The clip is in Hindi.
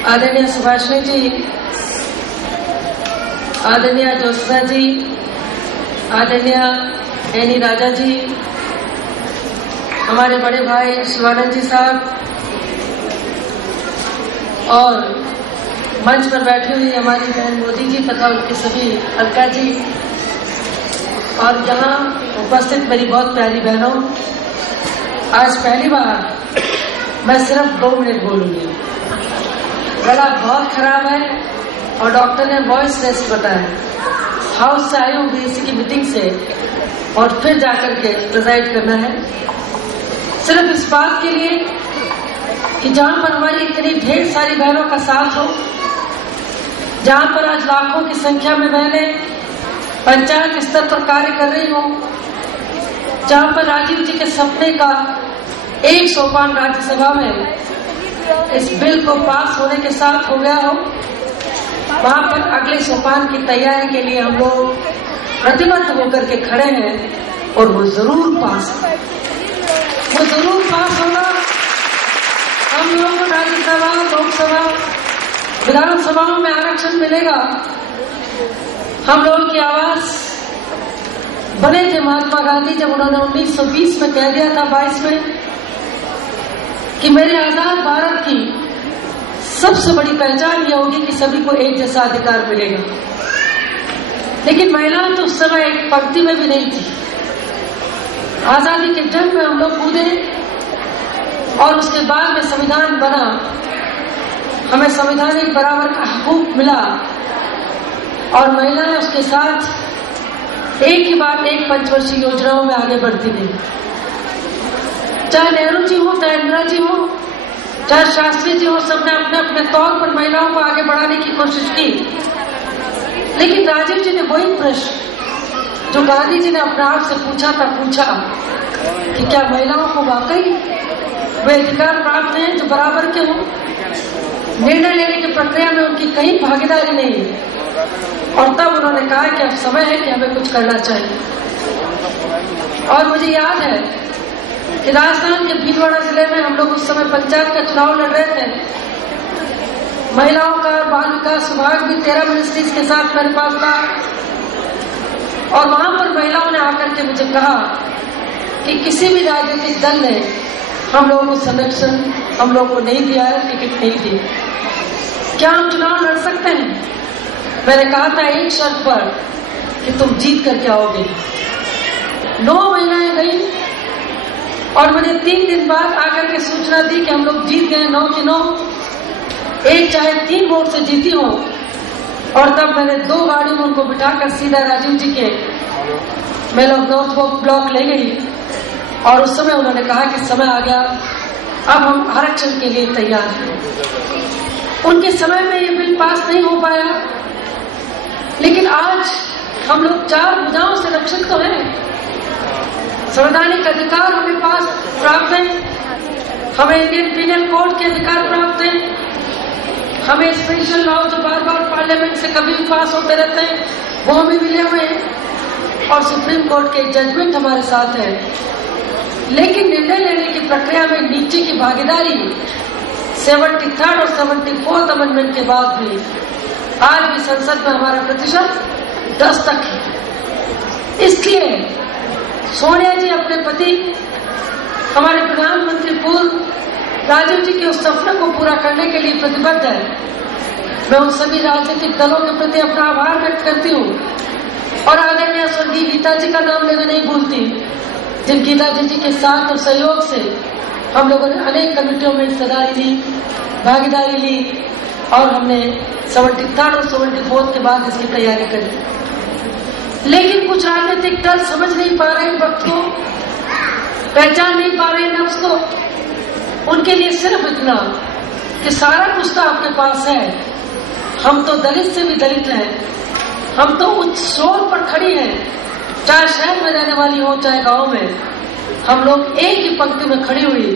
आदरणीय सुभाषिनी जी, आदरणीय ज्योत्सना जी, आदरणीय एनी राजा जी, हमारे बड़े भाई शिवानंद जी साहब और मंच पर बैठी हुई हमारी बहन मोदी जी तथा उनके सभी अलका जी और यहाँ उपस्थित मेरी बहुत प्यारी बहनों, आज पहली बार मैं सिर्फ 2 मिनट बोलूंगी। गला बहुत खराब है और डॉक्टर ने वॉइस रेस्ट बताया। हाउस से आई हूँ बीएससी की मीटिंग से और फिर जाकर के प्रेजाइड करना है, सिर्फ इस बात के लिए कि जहां पर हमारी इतनी ढेर सारी बहनों का साथ हो, जहां पर आज लाखों की संख्या में बहनें पंचायत स्तर पर कार्य कर रही हो, जहां पर राजीव जी के सपने का एक सोपान राज्यसभा में इस बिल को पास होने के साथ हो गया हो, वहां पर अगले सोपान की तैयारी के लिए हम लोग प्रतिबद्ध होकर के खड़े हैं और वो जरूर पास होगा। हम लोगों को राज्यसभा, लोकसभा, विधानसभाओं में आरक्षण मिलेगा। हम लोगों की आवाज बने थे महात्मा गांधी जब उन्होंने 1920 में कह दिया था 22 में कि मेरे आजाद भारत की सबसे बड़ी पहचान यह होगी कि सभी को एक जैसा अधिकार मिलेगा। लेकिन महिलाएं तो उस समय एक पंक्ति में भी नहीं थी। आजादी के जंग में हम लोग कूदे और उसके बाद में संविधान बना, हमें संवैधानिक बराबर का हकूक मिला और महिलाएं उसके साथ एक ही बात, एक पंचवर्षीय योजनाओं में आगे बढ़ती गई। चाहे नेहरू जी हो, चाहे इंदिरा जी हो, चाहे शास्त्री जी हो, सबने अपने अपने तौर पर महिलाओं को आगे बढ़ाने की कोशिश की। लेकिन राजीव जी ने वही प्रश्न जो गांधी जी ने अपने आप से पूछा कि क्या महिलाओं को वाकई वे अधिकार प्राप्त हैं जो बराबर के हो। निर्णय लेने की प्रक्रिया में उनकी कहीं भागीदारी नहीं है और तब उन्होंने कहा कि अब समय है कि हमें कुछ करना चाहिए। और मुझे याद है कि राजस्थान के भीलवाड़ा जिले में हम लोग उस समय पंचायत का चुनाव लड़ रहे थे। महिलाओं का बाल विकास विभाग भी 13 मिनिस्ट्रीज के साथ मेरे पास था और वहां पर महिलाओं ने आकर के मुझे कहा कि किसी भी राजनीतिक दल ने हम लोगों को संरक्षण हम लोगों को नहीं दिया है, टिकट नहीं दी, क्या हम चुनाव लड़ सकते हैं। मैंने कहा था एक शर्त पर कि तुम जीत करके आओगे। 9 महिलाएं गई और मुझे 3 दिन बाद आकर के सूचना दी कि हम लोग जीत गए 9 की 9, एक चाहे 3 वोट से जीती हो। और तब मैंने 2 गाड़ी में उनको बिठाकर सीधा राजीव जी के मैं लोग नॉर्थ ब्लॉक ले गई और उस समय उन्होंने कहा कि समय आ गया, अब हम आरक्षण के लिए तैयार हैं। उनके समय में ये बिल पास नहीं हो पाया, लेकिन आज हम लोग 4 भुजाओं से रक्षित तो हैं। संवैधानिक अधिकार हमें पास प्राप्त है, हमें इंडियन पीनल कोड के अधिकार प्राप्त है, हमें स्पेशल लॉ जो बार बार पार्लियामेंट से कभी भी पास होते रहते हैं वो हमें मिले हुए हैं और सुप्रीम कोर्ट के जजमेंट हमारे साथ है। लेकिन निर्णय लेने की प्रक्रिया में नीचे की भागीदारी 73rd और 74th अमेंडमेंट के बाद भी आज भी संसद में हमारा प्रतिशत 10 तक है। इसलिए सोनिया जी अपने पति हमारे प्रधानमंत्री पूर्व राजीव जी के उस सपने को पूरा करने के लिए प्रतिबद्ध है। मैं उन सभी राजनीतिक दलों के प्रति अपना आभार व्यक्त करती हूँ और आदरणीय स्वर्गीय गीता जी का नाम लेना नहीं भूलती, जिन गीता जी के साथ और सहयोग से हम लोगों ने अनेक कमेटियों में हिस्सेदारी ली, भागीदारी ली और हमने 73rd और 74th के बाद इसकी तैयारी करी। लेकिन कुछ राजनीतिक दल समझ नहीं पा रहे वक्त को, पहचान नहीं पा रहे नफ्स को। उनके लिए सिर्फ इतना कि सारा कुछ तो आपके पास है, हम तो दलित से भी दलित हैं, हम तो उच्च स्रोत पर खड़ी हैं, चाहे शहर में रहने वाली हो चाहे गांव में, हम लोग एक ही पंक्ति में खड़ी हुई